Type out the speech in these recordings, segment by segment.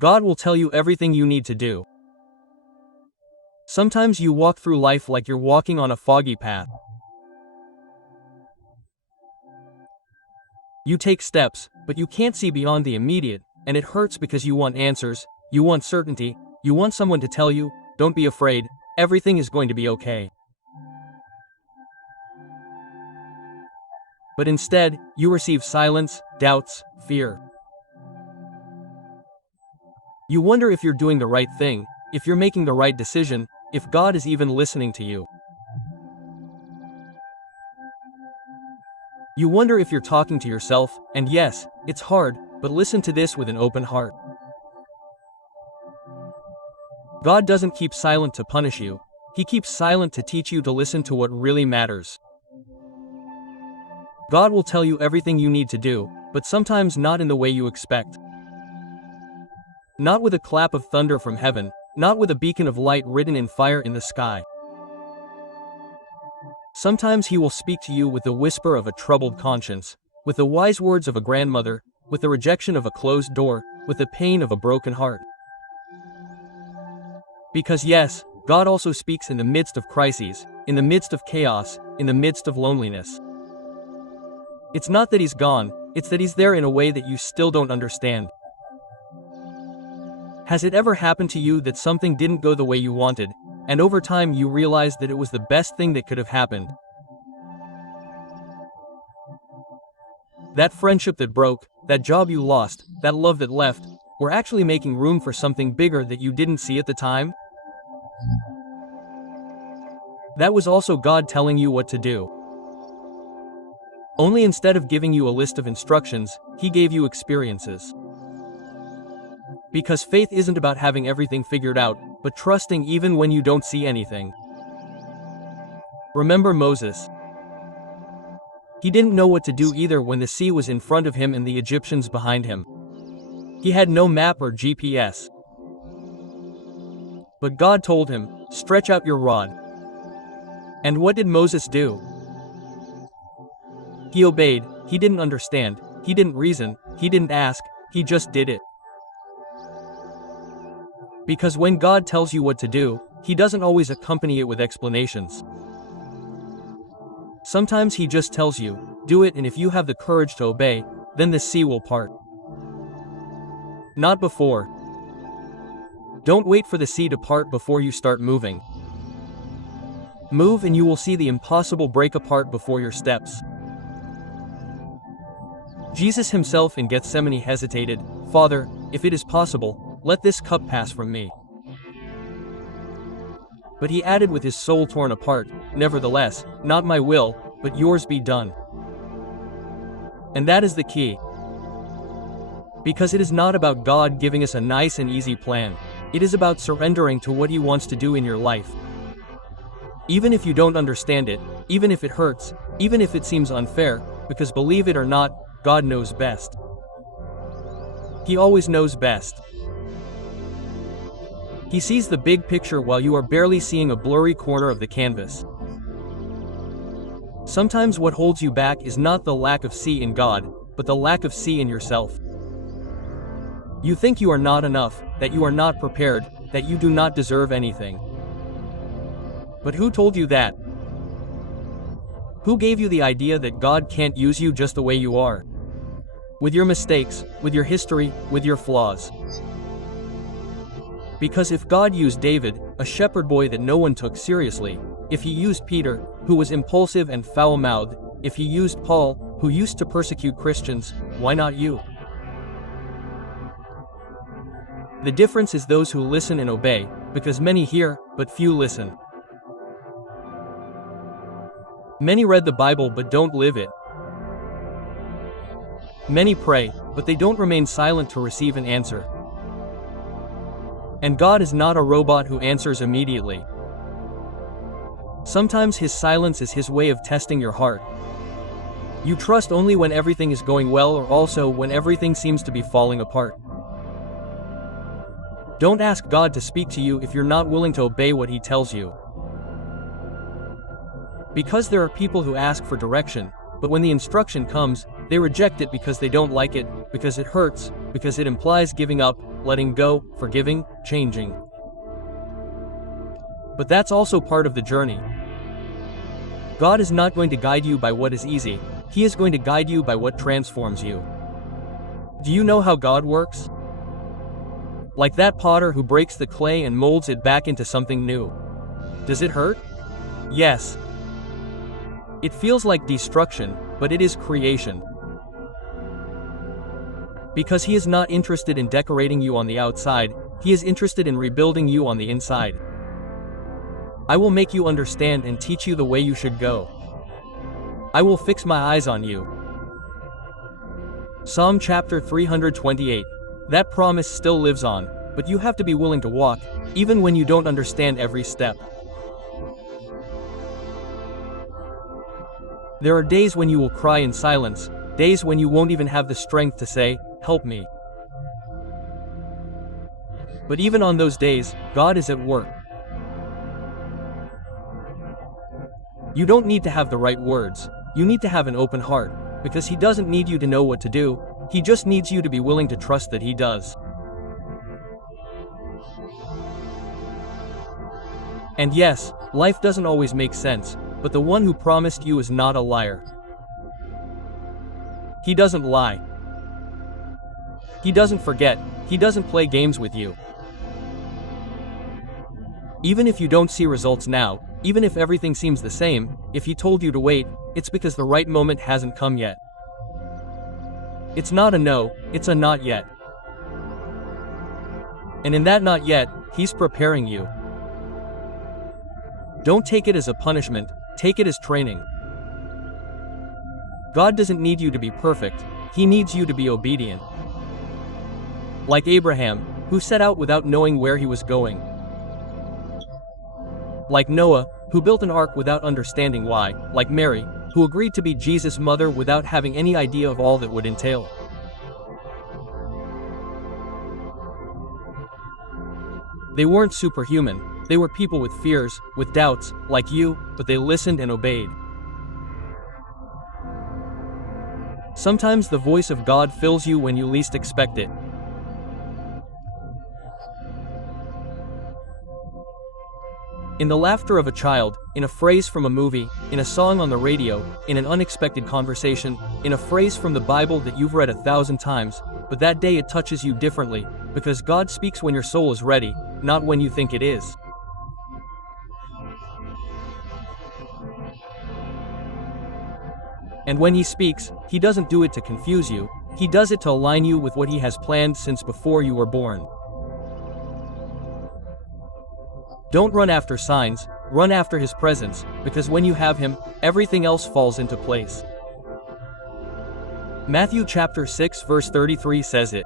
God will tell you everything you need to do. Sometimes you walk through life like you're walking on a foggy path. You take steps, but you can't see beyond the immediate, and it hurts because you want answers, you want certainty, you want someone to tell you, don't be afraid, everything is going to be okay. But instead, you receive silence, doubts, fear. You wonder if you're doing the right thing, if you're making the right decision, if God is even listening to you. You wonder if you're talking to yourself, and yes, it's hard, but listen to this with an open heart. God doesn't keep silent to punish you. He keeps silent to teach you to listen to what really matters. God will tell you everything you need to do, but sometimes not in the way you expect. Not with a clap of thunder from heaven, not with a beacon of light written in fire in the sky. Sometimes He will speak to you with the whisper of a troubled conscience, with the wise words of a grandmother, with the rejection of a closed door, with the pain of a broken heart. Because yes, God also speaks in the midst of crises, in the midst of chaos, in the midst of loneliness. It's not that He's gone, it's that He's there in a way that you still don't understand. Has it ever happened to you that something didn't go the way you wanted, and over time you realized that it was the best thing that could have happened? That friendship that broke, that job you lost, that love that left, were actually making room for something bigger that you didn't see at the time? That was also God telling you what to do. Only instead of giving you a list of instructions, He gave you experiences. Because faith isn't about having everything figured out, but trusting even when you don't see anything. Remember Moses. He didn't know what to do either when the sea was in front of him and the Egyptians behind him. He had no map or GPS. But God told him, "Stretch out your rod." And what did Moses do? He obeyed. He didn't understand, he didn't reason, he didn't ask, he just did it. Because when God tells you what to do, He doesn't always accompany it with explanations. Sometimes He just tells you, do it, and if you have the courage to obey, then the sea will part. Not before. Don't wait for the sea to part before you start moving. Move and you will see the impossible break apart before your steps. Jesus Himself in Gethsemane hesitated, "Father, if it is possible, let this cup pass from me." But He added with His soul torn apart, "Nevertheless, not my will, but yours be done." And that is the key. Because it is not about God giving us a nice and easy plan. It is about surrendering to what He wants to do in your life. Even if you don't understand it, even if it hurts, even if it seems unfair, because believe it or not, God knows best. He always knows best. He sees the big picture while you are barely seeing a blurry corner of the canvas. Sometimes what holds you back is not the lack of see in God, but the lack of see in yourself. You think you are not enough, that you are not prepared, that you do not deserve anything. But who told you that? Who gave you the idea that God can't use you just the way you are? With your mistakes, with your history, with your flaws. Because if God used David, a shepherd boy that no one took seriously, if He used Peter, who was impulsive and foul-mouthed, if He used Paul, who used to persecute Christians, why not you? The difference is those who listen and obey, because many hear, but few listen. Many read the Bible but don't live it. Many pray, but they don't remain silent to receive an answer. And God is not a robot who answers immediately. Sometimes His silence is His way of testing your heart. You trust only when everything is going well, or also when everything seems to be falling apart. Don't ask God to speak to you if you're not willing to obey what He tells you. Because there are people who ask for direction, but when the instruction comes, They reject it because they don't like it, because it hurts, because it implies giving up, letting go, forgiving, changing. But that's also part of the journey. God is not going to guide you by what is easy, He is going to guide you by what transforms you. Do you know how God works? Like that potter who breaks the clay and molds it back into something new. Does it hurt? Yes. It feels like destruction, but it is creation. Because He is not interested in decorating you on the outside, He is interested in rebuilding you on the inside. I will make you understand and teach you the way you should go. I will fix my eyes on you. Psalm chapter 328. That promise still lives on, but you have to be willing to walk, even when you don't understand every step. There are days when you will cry in silence, days when you won't even have the strength to say, "Help me." But even on those days, God is at work. You don't need to have the right words, you need to have an open heart, because He doesn't need you to know what to do, He just needs you to be willing to trust that He does. And yes, life doesn't always make sense, but the one who promised you is not a liar. He doesn't lie. He doesn't forget, He doesn't play games with you. Even if you don't see results now, even if everything seems the same, if He told you to wait, it's because the right moment hasn't come yet. It's not a no, it's a not yet. And in that not yet, He's preparing you. Don't take it as a punishment, take it as training. God doesn't need you to be perfect, He needs you to be obedient. Like Abraham, who set out without knowing where he was going. Like Noah, who built an ark without understanding why. Like Mary, who agreed to be Jesus' mother without having any idea of all that would entail. They weren't superhuman, they were people with fears, with doubts, like you, but they listened and obeyed. Sometimes the voice of God fills you when you least expect it. In the laughter of a child, in a phrase from a movie, in a song on the radio, in an unexpected conversation, in a phrase from the Bible that you've read 1,000 times, but that day it touches you differently, because God speaks when your soul is ready, not when you think it is. And when He speaks, He doesn't do it to confuse you, He does it to align you with what He has planned since before you were born. Don't run after signs, run after His presence, because when you have Him, everything else falls into place. Matthew chapter 6 verse 33 says it.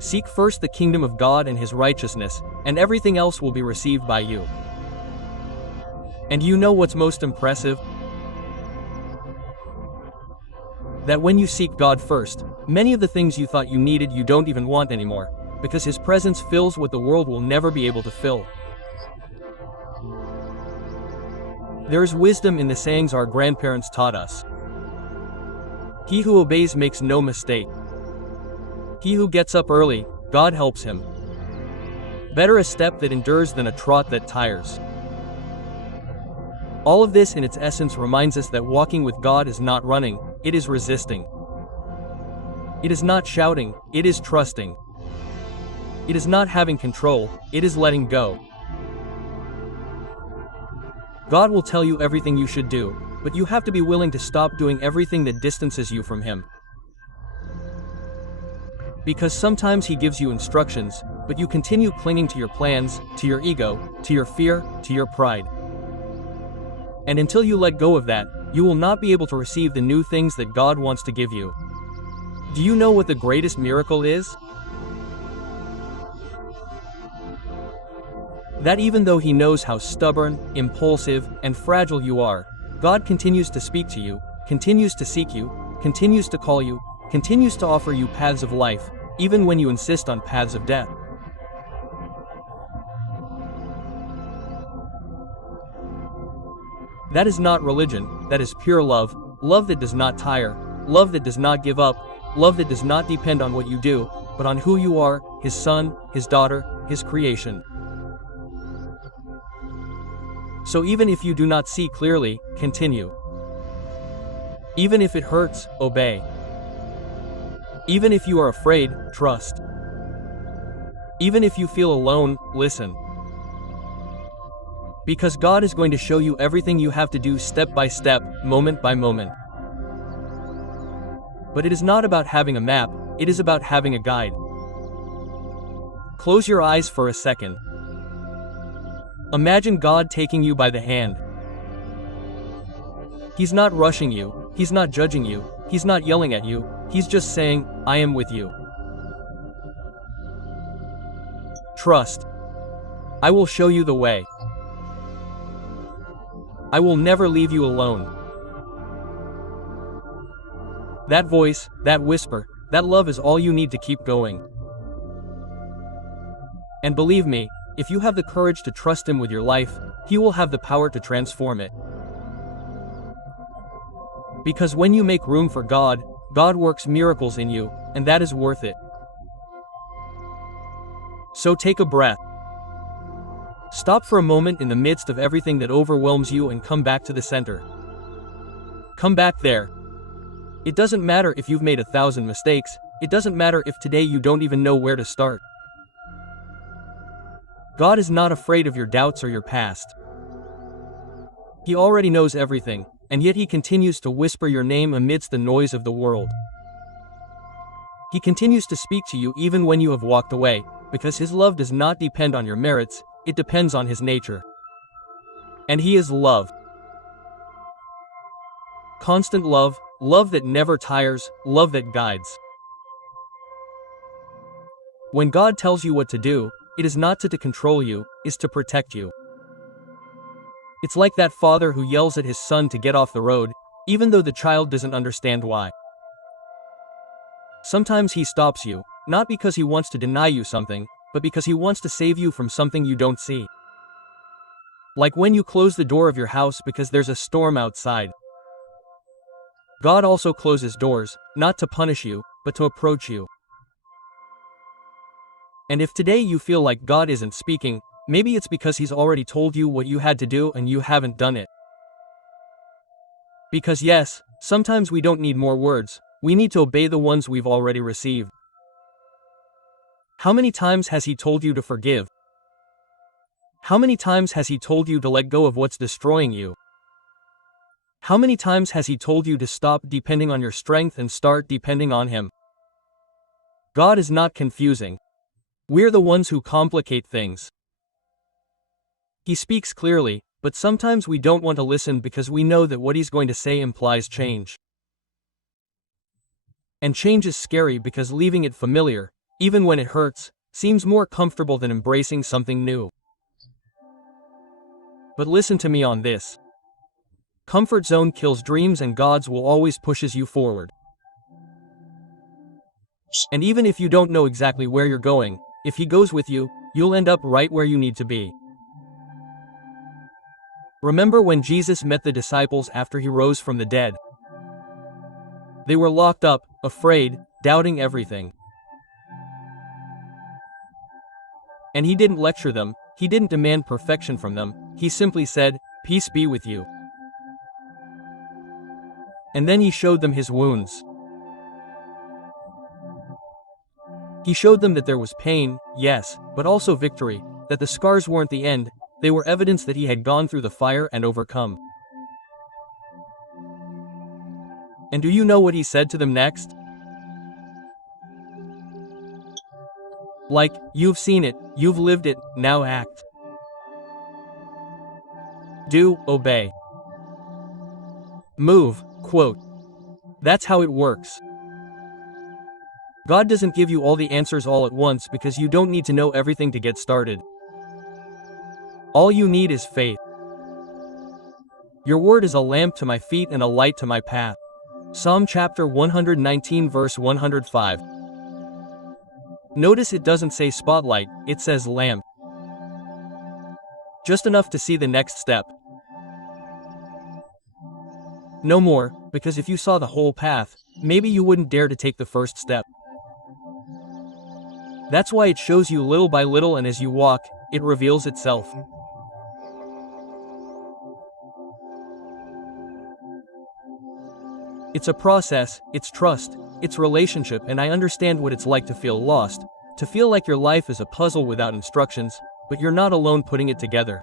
Seek first the kingdom of God and His righteousness, and everything else will be received by you. And you know what's most impressive? That when you seek God first, many of the things you thought you needed you don't even want anymore, because His presence fills what the world will never be able to fill. There is wisdom in the sayings our grandparents taught us. He who obeys makes no mistake. He who gets up early, God helps him. Better a step that endures than a trot that tires. All of this in its essence reminds us that walking with God is not running, it is resisting. It is not shouting, it is trusting. It is not having control, it is letting go. God will tell you everything you should do, but you have to be willing to stop doing everything that distances you from Him. Because sometimes He gives you instructions, but you continue clinging to your plans, to your ego, to your fear, to your pride. And until you let go of that, you will not be able to receive the new things that God wants to give you. Do you know what the greatest miracle is? That even though He knows how stubborn, impulsive, and fragile you are, God continues to speak to you, continues to seek you, continues to call you, continues to offer you paths of life, even when you insist on paths of death. That is not religion, that is pure love, love that does not tire, love that does not give up, love that does not depend on what you do, but on who you are, his son, his daughter, his creation. So even if you do not see clearly, continue. Even if it hurts, obey. Even if you are afraid, trust. Even if you feel alone, listen. Because God is going to show you everything you have to do step by step, moment by moment. But it is not about having a map, it is about having a guide. Close your eyes for a second. Imagine God taking you by the hand. He's not rushing you, He's not judging you, He's not yelling at you, He's just saying, I am with you. Trust. I will show you the way. I will never leave you alone. That voice, that whisper, that love is all you need to keep going. And believe me, if you have the courage to trust Him with your life, He will have the power to transform it. Because when you make room for God, God works miracles in you, and that is worth it. So take a breath. Stop for a moment in the midst of everything that overwhelms you and come back to the center. Come back there. It doesn't matter if you've made 1,000 mistakes, it doesn't matter if today you don't even know where to start. God is not afraid of your doubts or your past. He already knows everything, and yet He continues to whisper your name amidst the noise of the world. He continues to speak to you even when you have walked away, because His love does not depend on your merits, it depends on His nature. And He is love. Constant love, love that never tires, love that guides. When God tells you what to do, it is not to control you, it is to protect you. It's like that father who yells at his son to get off the road, even though the child doesn't understand why. Sometimes He stops you, not because He wants to deny you something, but because He wants to save you from something you don't see. Like when you close the door of your house because there's a storm outside. God also closes doors, not to punish you, but to approach you. And if today you feel like God isn't speaking, maybe it's because He's already told you what you had to do and you haven't done it. Because yes, sometimes we don't need more words, we need to obey the ones we've already received. How many times has He told you to forgive? How many times has He told you to let go of what's destroying you? How many times has He told you to stop depending on your strength and start depending on Him? God is not confusing. We're the ones who complicate things. He speaks clearly, but sometimes we don't want to listen because we know that what He's going to say implies change. And change is scary because leaving it familiar, even when it hurts, seems more comfortable than embracing something new. But listen to me on this. Comfort zone kills dreams and God's will always pushes you forward. And even if you don't know exactly where you're going, if He goes with you, you'll end up right where you need to be. Remember when Jesus met the disciples after He rose from the dead? They were locked up, afraid, doubting everything. And He didn't lecture them, He didn't demand perfection from them, He simply said, "Peace be with you." And then He showed them His wounds. He showed them that there was pain, yes, but also victory, that the scars weren't the end, they were evidence that He had gone through the fire and overcome. And do you know what He said to them next? Like, you've seen it, you've lived it, now act. Do, obey. Move, quote. That's how it works. God doesn't give you all the answers all at once because you don't need to know everything to get started. All you need is faith. Your word is a lamp to my feet and a light to my path. Psalm chapter 119 verse 105. Notice it doesn't say spotlight, it says lamp. Just enough to see the next step. No more, because if you saw the whole path, maybe you wouldn't dare to take the first step. That's why it shows you little by little, and as you walk, it reveals itself. It's a process, it's trust, it's relationship, and I understand what it's like to feel lost, to feel like your life is a puzzle without instructions, but you're not alone putting it together.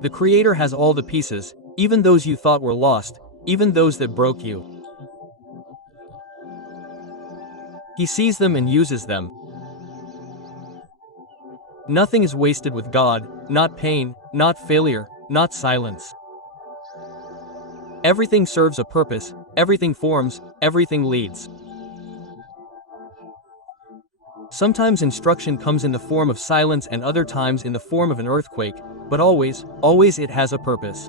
The Creator has all the pieces, even those you thought were lost, even those that broke you. He sees them and uses them. Nothing is wasted with God, not pain, not failure, not silence. Everything serves a purpose, everything forms, everything leads. Sometimes instruction comes in the form of silence and other times in the form of an earthquake, but always it has a purpose.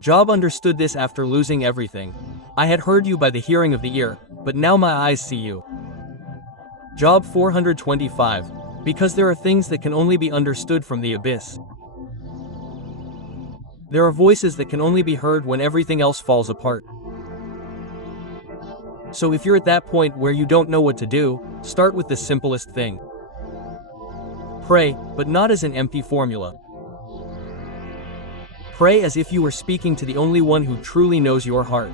Job understood this after losing everything. I had heard you by the hearing of the ear, but now my eyes see you. Job 425. Because there are things that can only be understood from the abyss. There are voices that can only be heard when everything else falls apart. So if you're at that point where you don't know what to do, start with the simplest thing. Pray, but not as an empty formula. Pray as if you were speaking to the only one who truly knows your heart.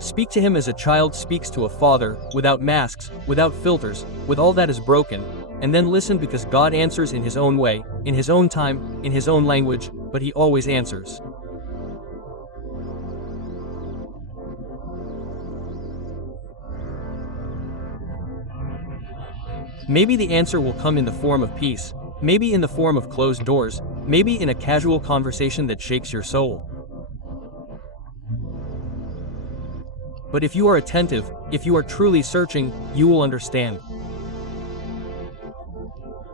Speak to him as a child speaks to a father, without masks, without filters, with all that is broken, and then listen, because God answers in his own way, in his own time, in his own language, but he always answers. Maybe the answer will come in the form of peace, maybe in the form of closed doors, maybe in a casual conversation that shakes your soul. But if you are attentive, if you are truly searching, you will understand.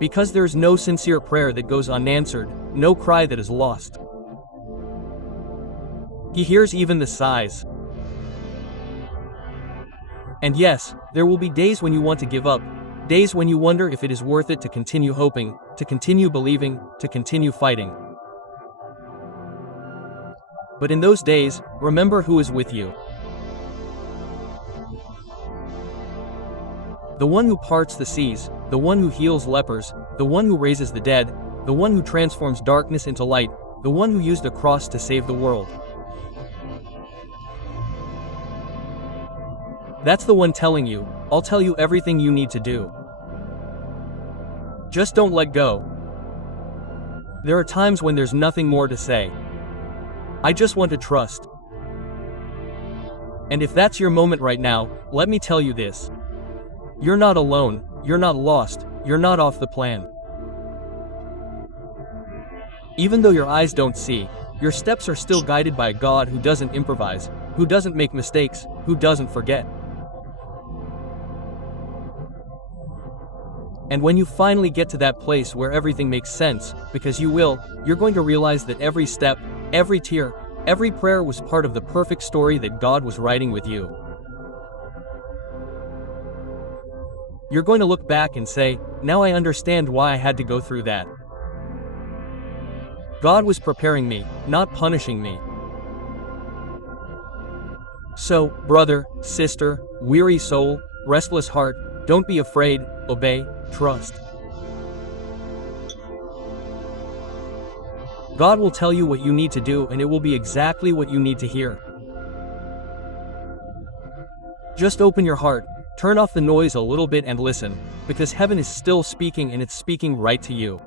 Because there is no sincere prayer that goes unanswered, no cry that is lost. He hears even the sighs. And yes, there will be days when you want to give up, days when you wonder if it is worth it to continue hoping, to continue believing, to continue fighting. But in those days, remember who is with you. The one who parts the seas, the one who heals lepers, the one who raises the dead, the one who transforms darkness into light, the one who used a cross to save the world. That's the one telling you, I'll tell you everything you need to do. Just don't let go. There are times when there's nothing more to say. I just want to trust. And if that's your moment right now, let me tell you this. You're not alone, you're not lost, you're not off the plan. Even though your eyes don't see, your steps are still guided by a God who doesn't improvise, who doesn't make mistakes, who doesn't forget. And when you finally get to that place where everything makes sense, because you will, you're going to realize that every step, every tear, every prayer was part of the perfect story that God was writing with you. You're going to look back and say, now I understand why I had to go through that. God was preparing me, not punishing me. So, brother, sister, weary soul, restless heart, don't be afraid, obey, trust. God will tell you what you need to do, and it will be exactly what you need to hear. Just open your heart, turn off the noise a little bit and listen, because heaven is still speaking, and it's speaking right to you.